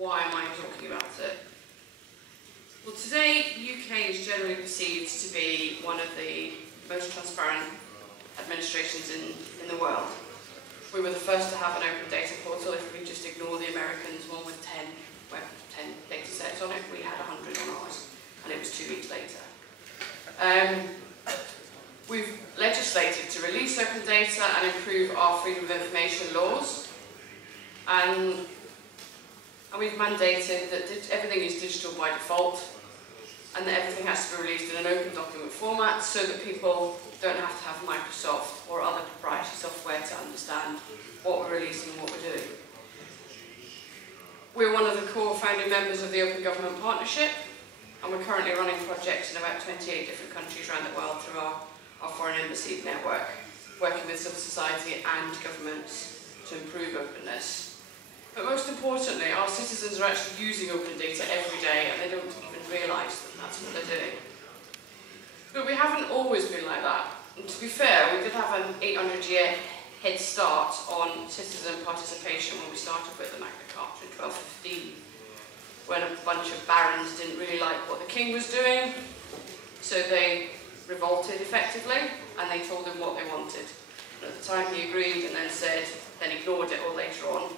why am I talking about it? Well, today, the UK is generally perceived to be one of the most transparent administrations in the world. We were the first to have an open data portal. If we just ignore the Americans, one with 10 data sets on it, we had 100 on ours, and it was 2 weeks later. We've legislated to release open data and improve our freedom of information laws, and we've mandated that everything is digital by default, and that everything has to be released in an open document format so that people don't have to have Microsoft or other proprietary software to understand what we're releasing and what we're doing. We're one of the core founding members of the Open Government Partnership, and we're currently running projects in about 28 different countries around the world through our foreign embassy network, working with civil society and governments to improve openness. But most importantly, our citizens are actually using open data every day, and they don't even realise that that's what they're doing. But we haven't always been like that. And to be fair, we did have an 800-year head start on citizen participation when we started with the Magna Carta in 1215, when a bunch of barons didn't really like what the king was doing, so they revolted effectively, and they told him what they wanted. And at the time he agreed and then ignored it all later on.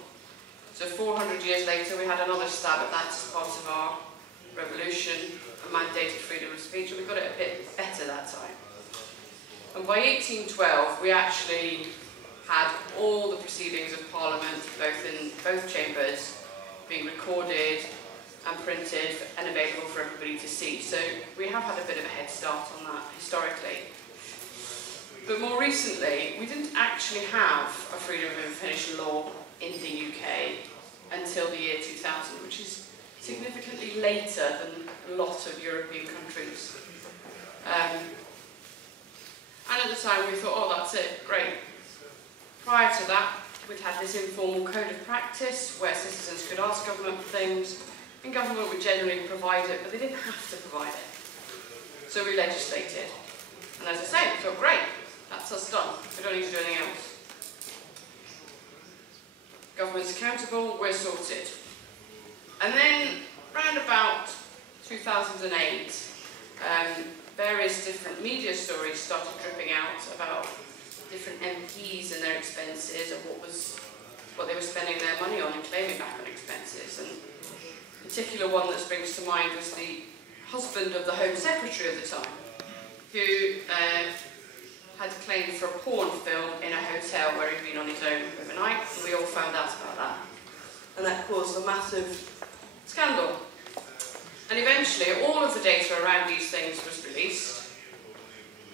So 400 years later we had another stab at that as part of our revolution and mandated freedom of speech, and we got it a bit better that time. And by 1812 we actually had all the proceedings of Parliament, in both chambers, being recorded and printed and available for everybody to see. So we have had a bit of a head start on that historically. But more recently, we didn't actually have a freedom of information law in the UK until the year 2000, which is significantly later than a lot of European countries. And at the time we thought, oh, that's it, great. Prior to that, we'd had this informal code of practice where citizens could ask government for things, and government would generally provide it, but they didn't have to provide it. So we legislated. And as I say, we thought, great, that's us done. We don't need to do anything else. Government's accountable, we're sorted. And then, around about 2008, various different media stories started dripping out about different MPs and their expenses and what they were spending their money on and claiming back on expenses. And the particular one that springs to mind was the husband of the Home Secretary at the time, who had claimed for a porn film in a hotel where he'd been on his own overnight, and we all found out about that. And that caused a massive scandal. And eventually, all of the data around these things was released,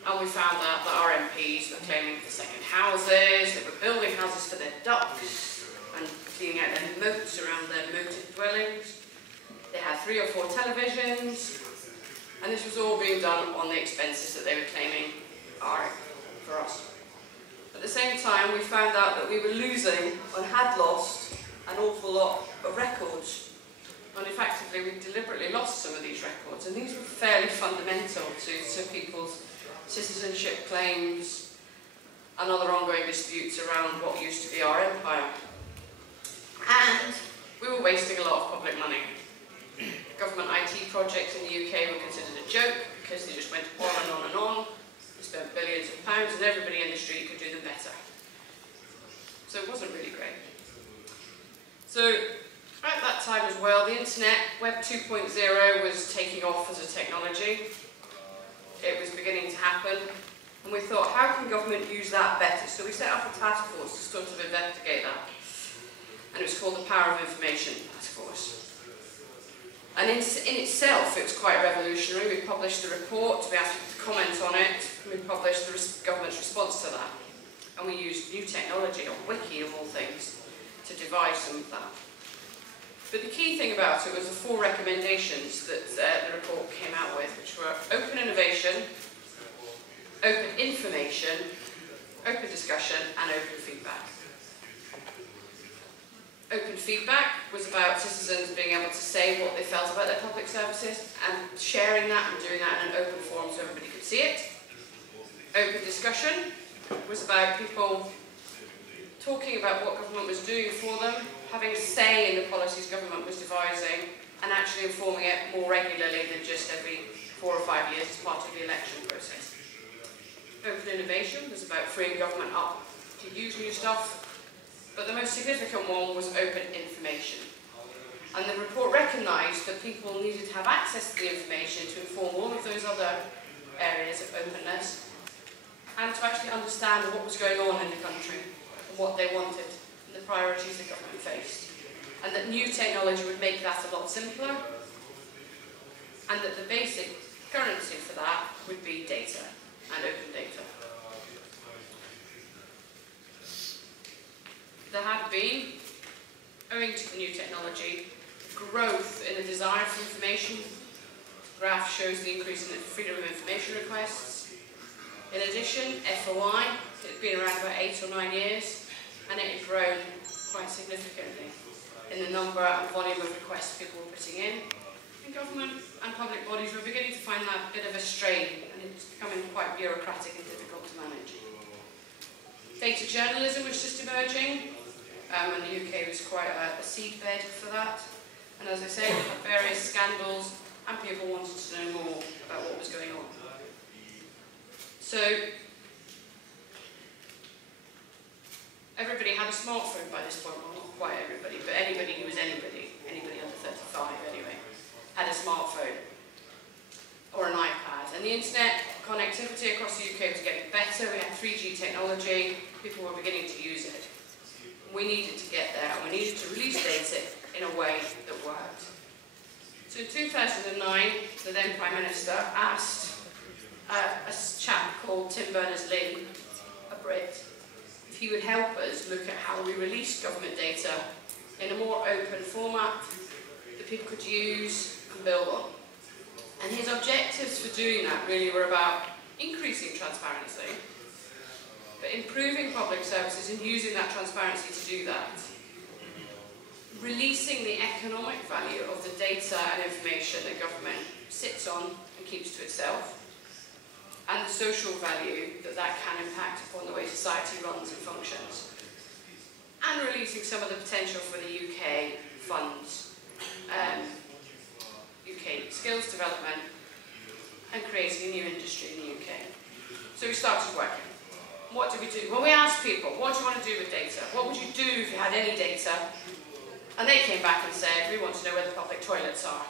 and we found out that our MPs were claiming for second houses, they were building houses for their ducks, and cleaning out their moats around their moated dwellings. They had 3 or 4 televisions, and this was all being done on the expenses that they were claiming are for us. At the same time, we found out that we were losing, and had lost, an awful lot of records. And effectively, we deliberately lost some of these records, and these were fairly fundamental to people's citizenship claims and other ongoing disputes around what used to be our empire. And we were wasting a lot of public money. Government IT projects in the UK were considered a joke because they just went on and on and on. They spent billions of pounds and everybody in the street could do them better. So it wasn't really great. So at that time as well, the internet, Web 2.0 was taking off as a technology. It was beginning to happen, and we thought, how can government use that better? So we set up a task force to sort of investigate that, and it was called the Power of Information Task Force. And in itself, it was quite revolutionary. We published a report to be asked to comment on it, and we published the government's response to that. And we used new technology, or wiki of all things, to devise some of that. But the key thing about it was the 4 recommendations that the report came out with, which were open innovation, open information, open discussion, and open feedback. Open feedback was about citizens being able to say what they felt about their public services and sharing that and doing that in an open forum so everybody could see it. Open discussion was about people talking about what government was doing for them having a say in the policies government was devising and actually informing it more regularly than just every 4 or 5 years as part of the election process. Open innovation was about freeing government up to use new stuff, but the most significant one was open information. And the report recognised that people needed to have access to the information to inform all of those other areas of openness and to actually understand what was going on in the country and what they wanted and the priorities the government faced. And that new technology would make that a lot simpler, and that the basic currency for that would be data and open data. There had been, owing to the new technology, growth in the desire for information. The graph shows the increase in the freedom of information requests. In addition, FOI, it had been around about 8 or 9 years, and it had grown quite significantly in the number and volume of requests people were putting in. And government and public bodies were beginning to find that a bit of a strain, and it's becoming quite bureaucratic and difficult to manage. Data journalism was just emerging, and the UK was quite a seedbed for that. And as I say, we had various scandals, and people wanted to know more about what was going on. So, everybody had a smartphone by this point. Well, not quite everybody, but anybody who was anybody under 35 anyway, had a smartphone or an iPad. And the internet connectivity across the UK was getting better. We had 3G technology. People were beginning to use it. We needed to get there, and we needed to release data in a way that worked. So in 2009, the then Prime Minister asked a chap called Tim Berners-Lee, a Brit, if he would help us look at how we released government data in a more open format that people could use and build on. And his objectives for doing that really were about increasing transparency, but improving public services and using that transparency to do that. Releasing the economic value of the data and information that government sits on and keeps to itself, and the social value that that can impact upon the way society runs and functions. And releasing some of the potential for the UK funds, UK skills development, and creating a new industry in the UK. So we started working. What did we do? Well, we asked people, what do you want to do with data? What would you do if you had any data? And they came back and said, we want to know where the public toilets are.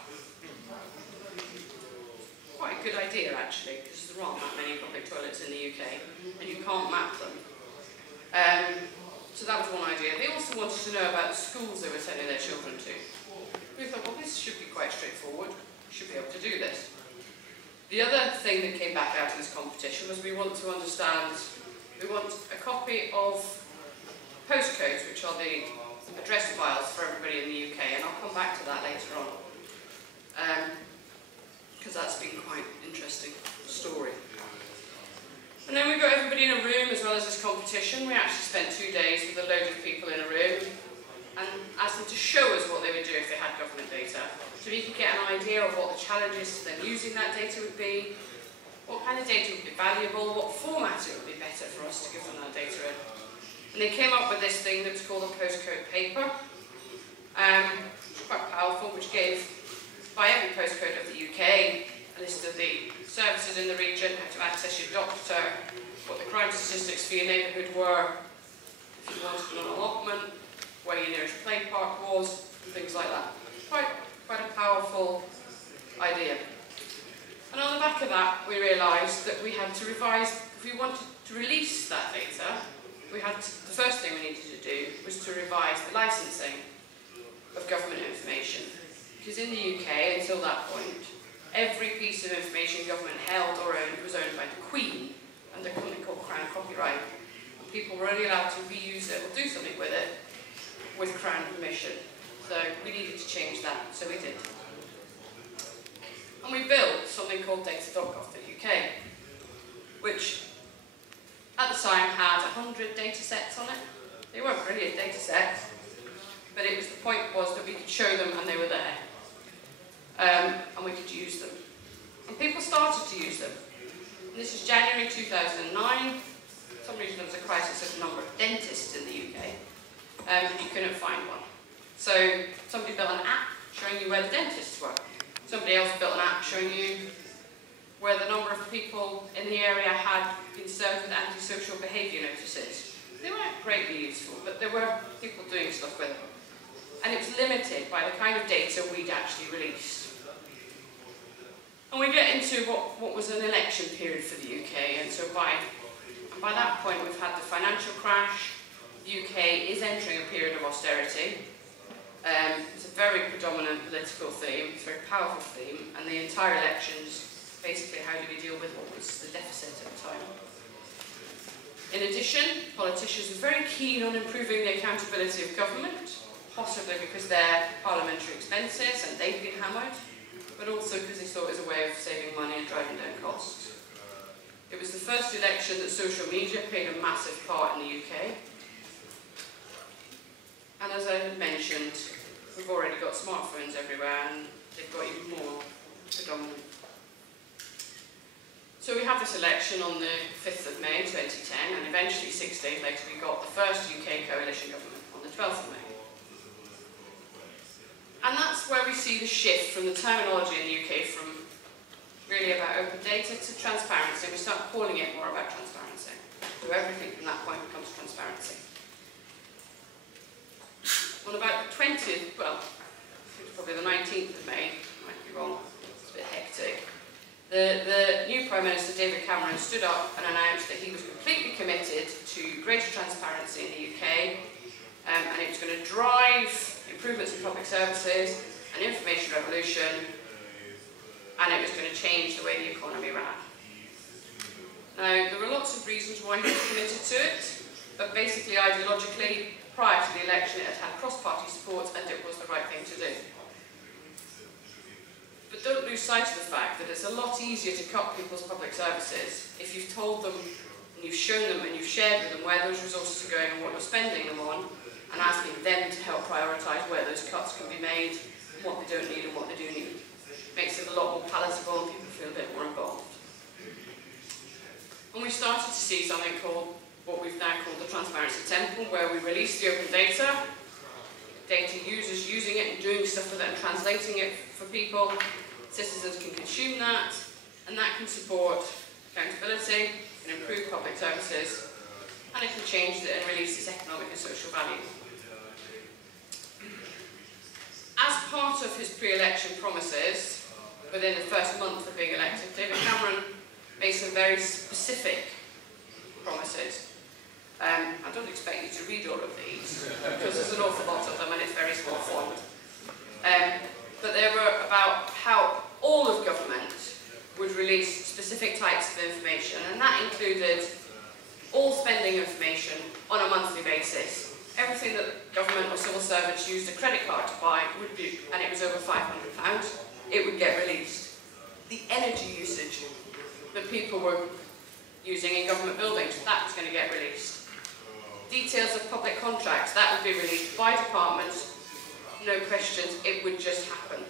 Quite a good idea, actually, because there aren't that many public toilets in the UK, and you can't map them. So that was one idea. They also wanted to know about the schools they were sending their children to. We thought, well, this should be quite straightforward. We should be able to do this. The other thing that came back out of this competition was we want to understand, we want a copy of postcodes, which are the address files for everybody in the UK, and I'll come back to that later on, because that's been quite an interesting story. And then we got everybody in a room as well as this competition. We actually spent 2 days with a load of people in a room and asked them to show us what they would do if they had government data, so we could get an idea of what the challenges to them using that data would be, what kind of data would be valuable, what format it would be better for us to give them that data in. And they came up with this thing that was called a postcode paper, quite powerful, which gave, by every postcode of the UK, a list of the services in the region, how to access your doctor, what the crime statistics for your neighbourhood were, if you wanted an allotment, where your nearest play park was, and things like that. Quite a powerful idea. And on the back of that, we realised that we had to revise, if we wanted to release that data, the first thing we needed to do was to revise the licensing of government information. Because in the UK, until that point, every piece of information government held or owned was owned by the Queen under something called Crown copyright. And people were only allowed to reuse it or do something with it with Crown permission. So we needed to change that, so we did. And we built something called data.gov.uk, which at the time had 100 data sets on it. They weren't brilliant data sets, but the point was that we could show them and they were there. And we could use them. And people started to use them. And this is January 2009. For some reason there was a crisis of the number of dentists in the UK. You couldn't find one. So somebody built an app showing you where the dentists were. Somebody else built an app showing you where the number of people in the area had been served with antisocial behaviour notices. They weren't greatly useful, but there were people doing stuff with them. And it was limited by the kind of data we'd actually released. And we get into what was an election period for the UK, and so by that point we've had the financial crash. The UK is entering a period of austerity. It's a very predominant political theme, it's a very powerful theme, and the entire elections, basically how do we deal with what was the deficit at the time. In addition, politicians were very keen on improving the accountability of government, possibly because they're parliamentary expenses and they've been hammered, but also because they saw it as a way of saving money and driving down costs. It was the first election that social media played a massive part in the UK. And as I had mentioned, we've already got smartphones everywhere and they've got even more predominant. So we have this election on the 5th of May 2010, and eventually 6 days later we got the first UK coalition government on the 12th of May. And that's where we see the shift from the terminology in the UK from really about open data to transparency. We start calling it more about transparency. So everything from that point becomes transparency. On about the 20th, well, it's probably the 19th of May, might be wrong, it's a bit hectic. The new Prime Minister, David Cameron, stood up and announced that he was completely committed to greater transparency in the UK, and it was going to drive improvements in public services, an information revolution, and it was going to change the way the economy ran. Now, there were lots of reasons why he was committed to it, but basically, ideologically, prior to the election, it had cross-party support and it was the right thing to do. But don't lose sight of the fact that it's a lot easier to cut people's public services if you've told them and you've shown them and you've shared with them where those resources are going and what you're spending them on, and asking them to help prioritise where those cuts can be made, what they don't need and what they do need. Makes it a lot more palatable and people feel a bit more involved. And we started to see something called, what we've now called the Transparency Temple, where we release the open data users using it and doing stuff with it and translating it for people. Citizens can consume that, and that can support accountability, can improve public services, and it can change it and release its economic and social value. As part of his pre-election promises, within the first month of being elected, David Cameron made some very specific promises. I don't expect you to read all of these, because there's an awful lot of them and it's very small font. But they were about how all of government would release specific types of information, and that included all spending information on a monthly basis. Everything that government or civil servants used a credit card to buy would be, and it was over £500, it would get released. The energy usage that people were using in government buildings, that was going to get released. Details of public contracts, that would be released by departments, no questions, it would just happen.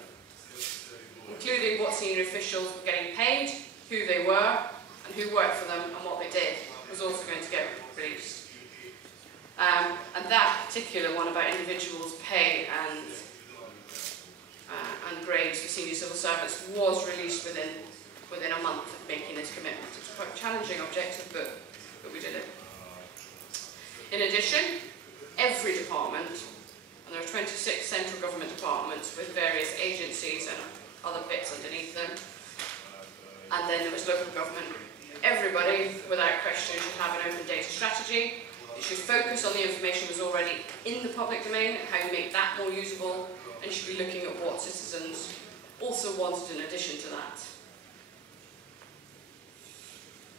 Including what senior officials were getting paid, who they were, and who worked for them, and what they did, was also going to get released. And that particular one about individuals' pay and grades for senior civil servants was released within a month of making this commitment. It's quite a challenging objective, but we did it. In addition, every department, and there are 26 central government departments with various agencies and other bits underneath them, and then there was local government. Everybody, without question, should have an open data strategy. It should focus on the information that's already in the public domain and how you make that more usable, and you should be looking at what citizens also wanted in addition to that.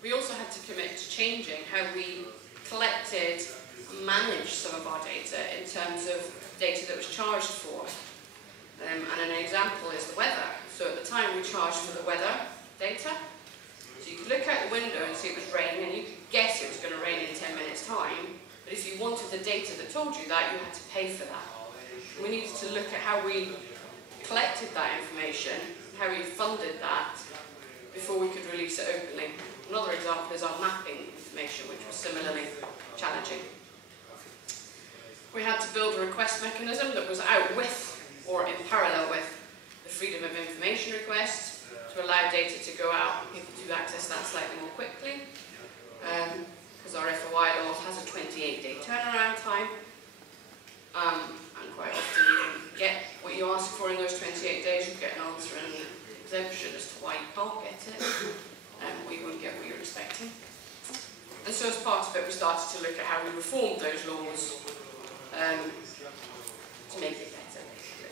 We also had to commit to changing how we collected and managed some of our data in terms of data that was charged for. And an example is the weather. So at the time we charged for the weather data. So you could look out the window and see it was raining, and you could guess it was going to rain in 10 minutes' time. But if you wanted the data that told you that, you had to pay for that. And we needed to look at how we collected that information, how we funded that, before we could release it openly. Another example is our mapping information, which was similarly challenging. We had to build a request mechanism that was out with, or in parallel with, the freedom of information request to allow data to go out and people to access that slightly more quickly. Because our FOI law has a 28-day turnaround time. And quite often you don't get what you ask for in those 28 days. You get an answer and an exemption as to why you can't get it. Or you won't get what you're expecting. And so as part of it, we started to look at how we reformed those laws to make it better, basically.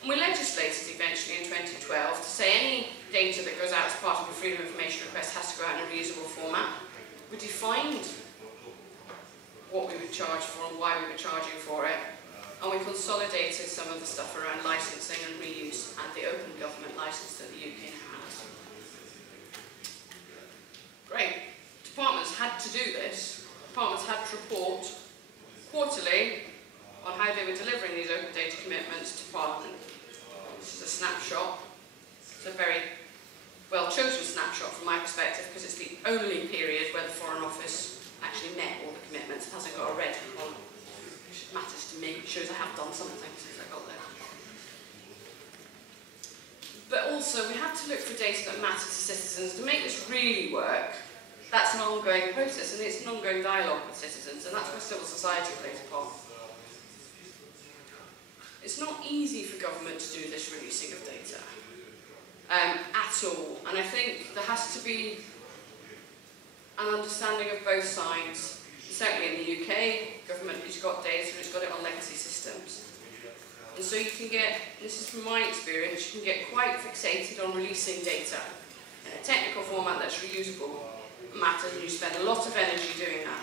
And we legislated eventually in 2012 to say any data that goes out as part of a freedom of information request has to go out in a reusable format. We defined what we would charge for and why we were charging for it. And we consolidated some of the stuff around licensing and reuse and the open government license that the UK has. Great. Departments had to do this. Departments had to report quarterly on how they were delivering these open data commitments to Parliament. This is a snapshot. It's a very well-chosen snapshot from my perspective because it's the only period where the Foreign Office actually met all the commitments. It hasn't got a red column, which matters to me. It shows I have done something since I got there. But also, we have to look for data that matters to citizens. To make this really work, that's an ongoing process, and it's an ongoing dialogue with citizens, and that's where civil society plays a part. It's not easy for government to do this releasing of data at all, and I think there has to be an understanding of both sides. Certainly in the UK, government has got data and it's got it on legacy systems. And so you can get, this is from my experience, you can get quite fixated on releasing data in a technical format that's reusable matters, and you spend a lot of energy doing that.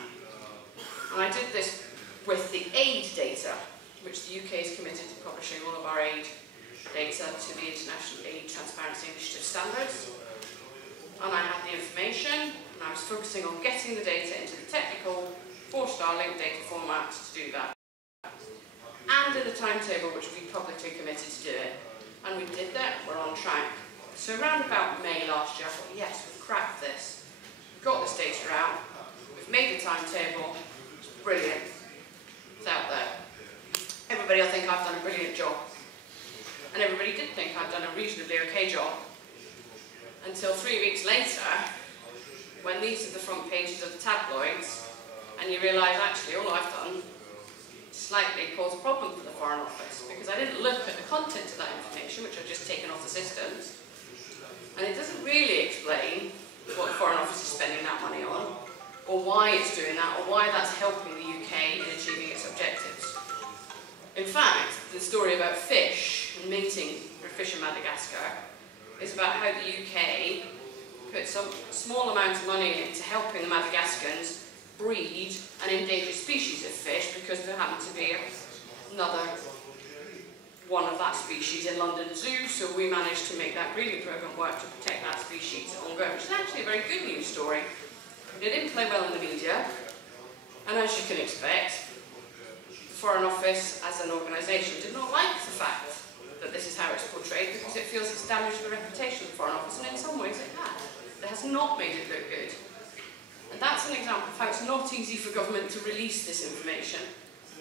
And I did this with the aid data, which the UK is committed to publishing all of our aid data to the International Aid Transparency Initiative standards. And I had the information, and I was focusing on getting the data into the technical 4-star linked data format to do that. And in the timetable which we publicly committed to do it. And we did that, we're on track. So around about May last year, I thought, yes, we've cracked this. We've got this data out, we've made the timetable, it's brilliant. It's out there. Everybody will think I've done a brilliant job. And everybody did think I'd done a reasonably okay job. Until 3 weeks later, when these are the front pages of the tabloids, and you realise actually all I've done slightly caused a problem for the Foreign Office, because I didn't look at the content of that information, which I've just taken off the systems, and it doesn't really explain what the Foreign Office is spending that money on, or why it's doing that, or why that's helping the UK in achieving its objectives. In fact, the story about fish and mating for fish in Madagascar is about how the UK put some small amount of money into helping the Madagascans breed an endangered species of fish, because there happened to be another one of that species in London Zoo, so we managed to make that breeding programme work to protect that species ongoing, which is actually a very good news story. It didn't play well in the media, and as you can expect, the Foreign Office as an organisation did not like the fact that this is how it's portrayed, because it feels it's damaged the reputation of the Foreign Office, and in some ways it has. It has not made it look good. And that's an example of how it's not easy for government to release this information.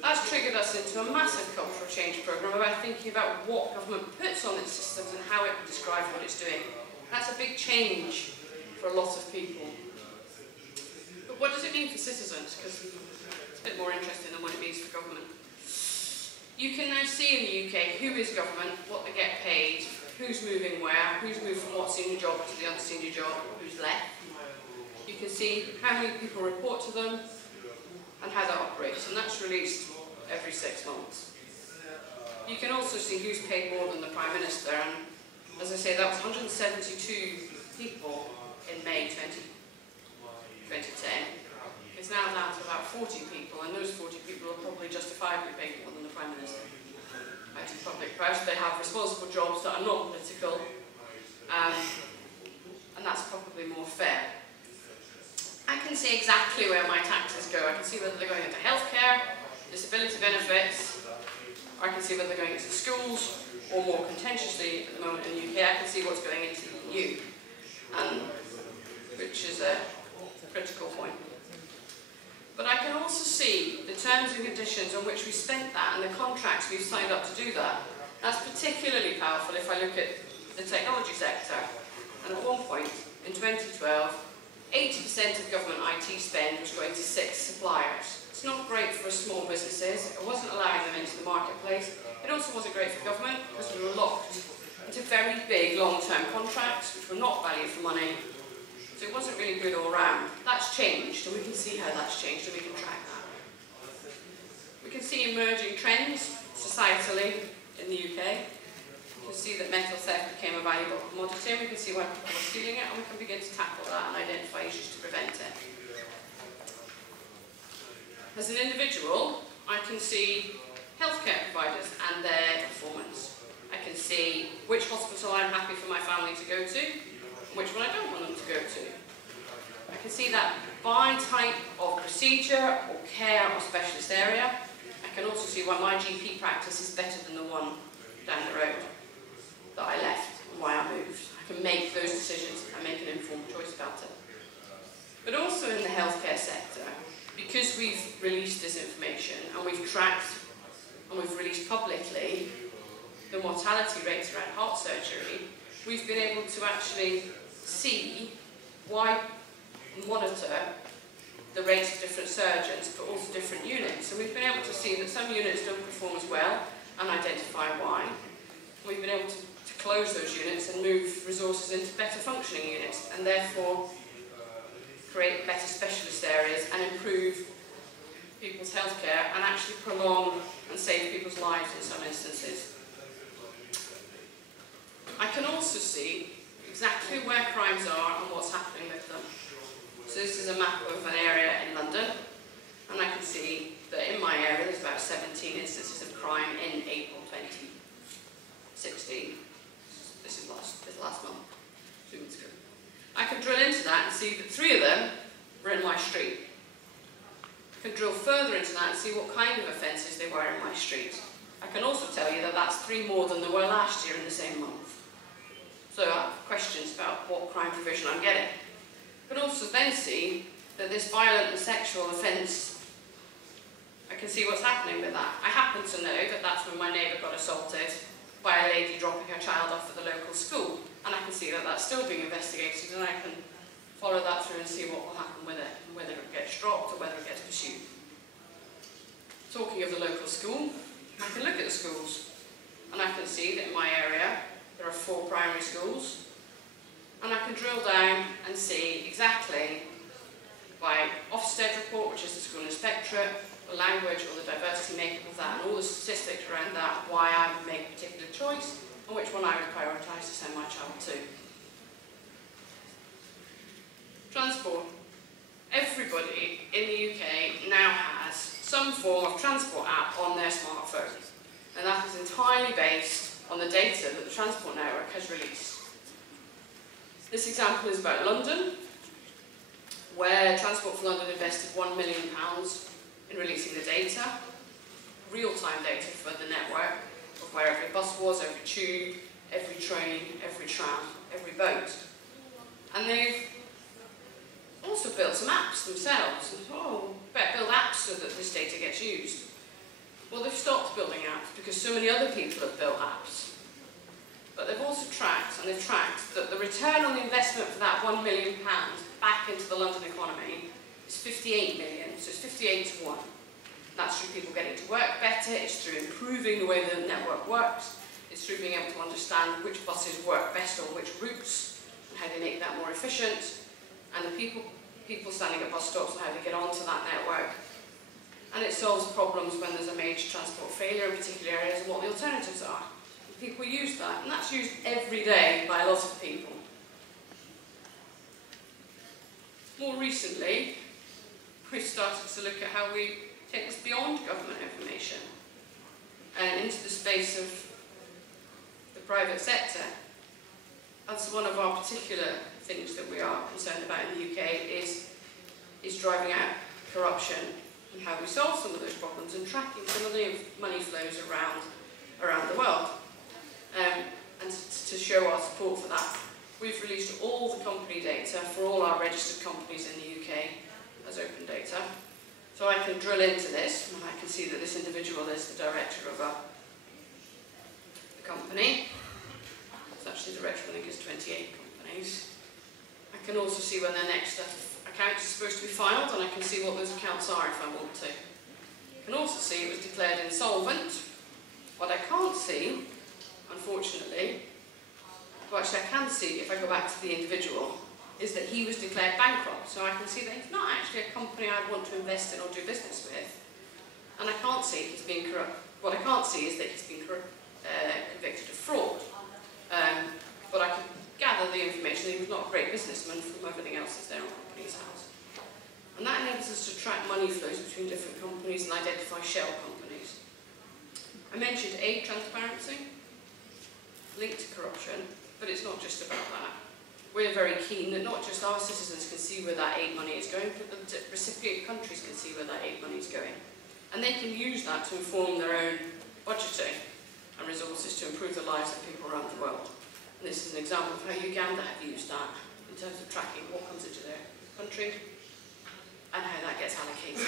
That's triggered us into a massive cultural change programme about thinking about what government puts on its systems and how it describes what it's doing. That's a big change for a lot of people. But what does it mean for citizens? Because it's a bit more interesting than what it means for government. You can now see in the UK who is government, what they get paid, who's moving where, who's moved from what senior job to the other senior job, who's left. You can see how many people report to them and how that operates, and that's released every 6 months. You can also see who's paid more than the Prime Minister, and as I say, that was 172 people in May 2010. It's now down to about 40 people, and those 40 people are probably justifiably paid more than the Prime Minister. Out of public purse, they have responsible jobs that are not political, and that's probably more fair. I can see exactly where my taxes go. I can see whether they're going into healthcare, disability benefits, or I can see whether they're going into schools, or more contentiously at the moment in the UK, I can see what's going into the EU, which is a critical point. But I can also see the terms and conditions on which we spent that and the contracts we've signed up to do that. That's particularly powerful if I look at the technology sector. And at one point, in 2012, 80% of government IT spend was going to 6 suppliers. It's not great for small businesses. It wasn't allowing them into the marketplace. It also wasn't great for government because we were locked into very big long-term contracts which were not valued for money. So it wasn't really good all round. That's changed, and we can see how that's changed, and we can track that. We can see emerging trends societally in the UK. We can see that mental theft became a valuable commodity, and we can see why people are stealing it, and we can begin to tackle that and identify issues to prevent it. As an individual, I can see healthcare providers and their performance. I can see which hospital I'm happy for my family to go to, and which one I don't want them to go to. I can see that by type of procedure or care or specialist area. I can also see why my GP practice is better than the one down the road that I left and why I moved. I can make those decisions and make an informed choice about it. But also in the healthcare sector, because we've released this information and we've tracked and we've released publicly the mortality rates around heart surgery, we've been able to actually see why monitor the rates of different surgeons, but also different units. So we've been able to see that some units don't perform as well and identify why. We've been able to close those units and move resources into better functioning units, and therefore create better specialist areas and improve people's healthcare and actually prolong and save people's lives in some instances. I can also see exactly where crimes are and what's happening with them. So this is a map of an area in London, and I can see that in my area there's about 17 instances of crime in April 2016. This is last month, 2 months ago. I can drill into that and see that 3 of them were in my street. I can drill further into that and see what kind of offences they were in my street. I can also tell you that that's 3 more than there were last year in the same month. So I have questions about what crime provision I'm getting. But also then see that this violent and sexual offence, I can see what's happening with that. I happen to know that that's when my neighbour got assaulted by a lady dropping her child off at the local school, and I can see that that's still being investigated, and I can follow that through and see what will happen with it, and whether it gets dropped or whether it gets pursued. Talking of the local school, I can look at the schools, and I can see that in my area there are 4 primary schools, and I can drill down and see exactly by Ofsted report, which is the school inspectorate, the language or the diversity makeup of that, and all the statistics around that, why I would make a particular choice, and which one I would prioritise to send my child to. Transport. Everybody in the UK now has some form of transport app on their smartphone, and that is entirely based on the data that the Transport Network has released. This example is about London, where Transport for London invested £1 million in releasing the data, real-time data for the network, of where every bus was, every tube, every train, every tram, every boat. And they've also built some apps themselves. And better build apps so that this data gets used. Well, they've stopped building apps because so many other people have built apps. But they've also tracked that the return on the investment for that £1 million back into the London economy is 58 million, so it's 58 to 1. That's through people getting to work better, it's through improving the way the network works, it's through being able to understand which buses work best on which routes, and how they make that more efficient, and the people standing at bus stops and how they get onto that network. And it solves problems when there's a major transport failure in particular areas and what the alternatives are. People use that, and that's used every day by a lot of people. More recently, we've started to look at how we take this beyond government information and into the space of the private sector. That's one of our particular things that we are concerned about in the UK is driving out corruption and how we solve some of those problems and tracking some of the money flows around the world. And to show our support for that, we've released all the company data for all our registered companies in the UK as open data. So I can drill into this, and I can see that this individual is the director of a company. It's actually the director, I think, is 28 companies. I can also see when their next account is supposed to be filed, and I can see what those accounts are if I want to. I can also see it was declared insolvent. What I can't see, unfortunately, well actually I can see if I go back to the individual, is that he was declared bankrupt. So I can see that he's not actually a company I'd want to invest in or do business with. And I can't see he's been corrupt. What I can't see is that he's been convicted of fraud. But I can gather the information that he was not a great businessman from everything else that's there on Companies House. And that enables us to track money flows between different companies and identify shell companies. I mentioned aid transparency, linked to corruption, but it's not just about that. We're very keen that not just our citizens can see where that aid money is going, but the recipient countries can see where that aid money is going. And they can use that to inform their own budgeting and resources to improve the lives of people around the world. And this is an example of how Uganda have used that in terms of tracking what comes into their country and how that gets allocated.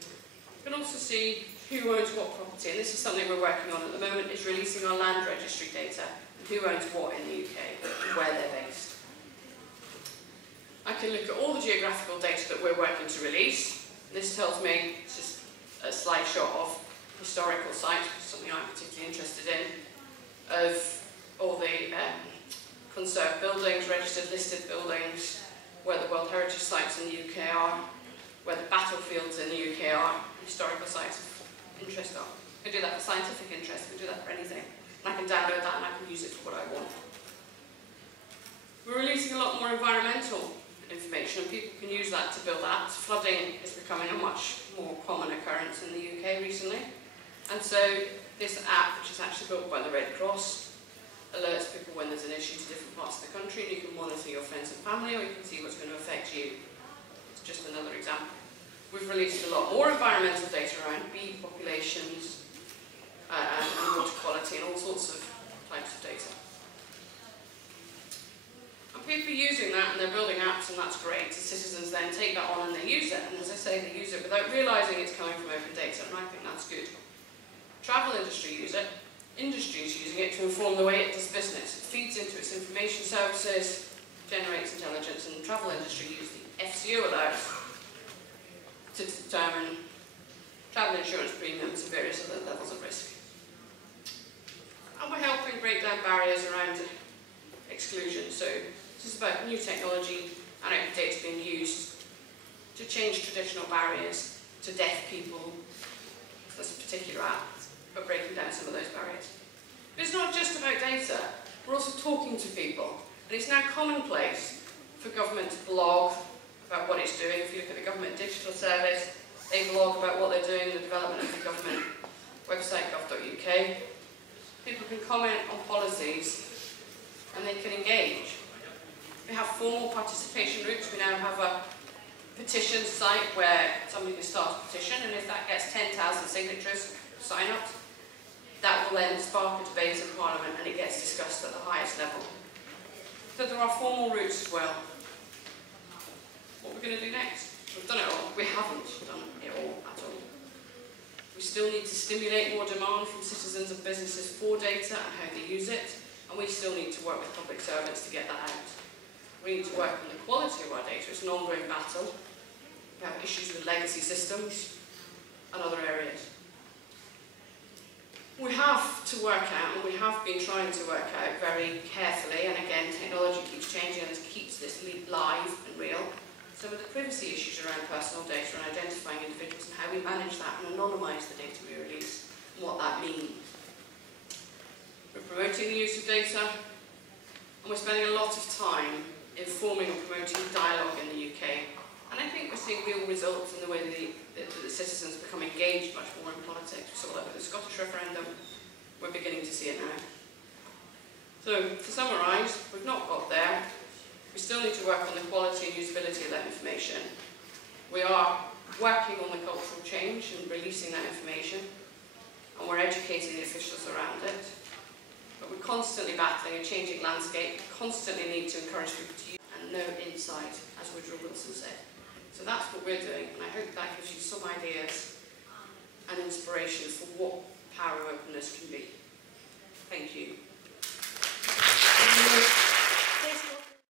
You can also see who owns what property, and this is something we're working on at the moment, is releasing our land registry data. Who owns what in the UK, where they're based. I can look at all the geographical data that we're working to release. This tells me, it's just a slide shot of historical sites, which is something I'm particularly interested in, of all the conserved buildings, registered listed buildings, where the World Heritage Sites in the UK are, where the battlefields in the UK are, historical sites of interest are. I can do that for scientific interest, I can do that for anything. And I can download that and I can use it for what I want. We're releasing a lot more environmental information and people can use that to build apps. Flooding is becoming a much more common occurrence in the UK recently. And so this app, which is actually built by the Red Cross, alerts people when there's an issue to different parts of the country, and you can monitor your friends and family, or you can see what's going to affect you. It's just another example. We've released a lot more environmental data around bee populations, and water quality and all sorts of types of data. And people are using that and they're building apps, and that's great. The citizens then take that on and they use it, and as I say, they use it without realising it's coming from open data, and I think that's good. Travel industry use it. Industry is using it to inform the way it does business. It feeds into its information services, generates intelligence, and the travel industry use the FCO alerts to determine travel insurance premiums and various other levels of risk. And we're helping break down barriers around exclusion. So this is about new technology and open data being used to change traditional barriers to deaf people. That's a particular app, but breaking down some of those barriers. But it's not just about data, we're also talking to people. And it's now commonplace for government to blog about what it's doing. If you look at the Government Digital Service, they blog about what they're doing in the development of the government website, gov.uk. People can comment on policies and they can engage. We have formal participation routes. We now have a petition site where somebody can start a petition, and if that gets 10,000 signatures, sign-ups, that will then spark a debate in Parliament and it gets discussed at the highest level. So there are formal routes as well. What we're going to do next? We've done it all. We haven't done it all at all. We still need to stimulate more demand from citizens and businesses for data and how they use it, and we still need to work with public servants to get that out. We need to work on the quality of our data. It's an ongoing battle. We have issues with legacy systems and other areas. We have to work out, and we have been trying to work out very carefully, and again, technology keeps changing and this keeps this live and real, some of the privacy issues around personal data and identifying individuals and how we manage that and anonymise the data we release and what that means. We're promoting the use of data, and we're spending a lot of time informing and promoting dialogue in the UK. And I think we're seeing real results in the way that the citizens become engaged much more in politics. We saw that with the Scottish referendum. We're beginning to see it now. So, to summarise, we've not got there. We still need to work on the quality and usability of that information. We are working on the cultural change and releasing that information, and we're educating the officials around it. But we're constantly battling a changing landscape, constantly need to encourage people to use, and no insight, as Woodrow Wilson said. So that's what we're doing, and I hope that gives you some ideas and inspiration for what power of openness can be. Thank you.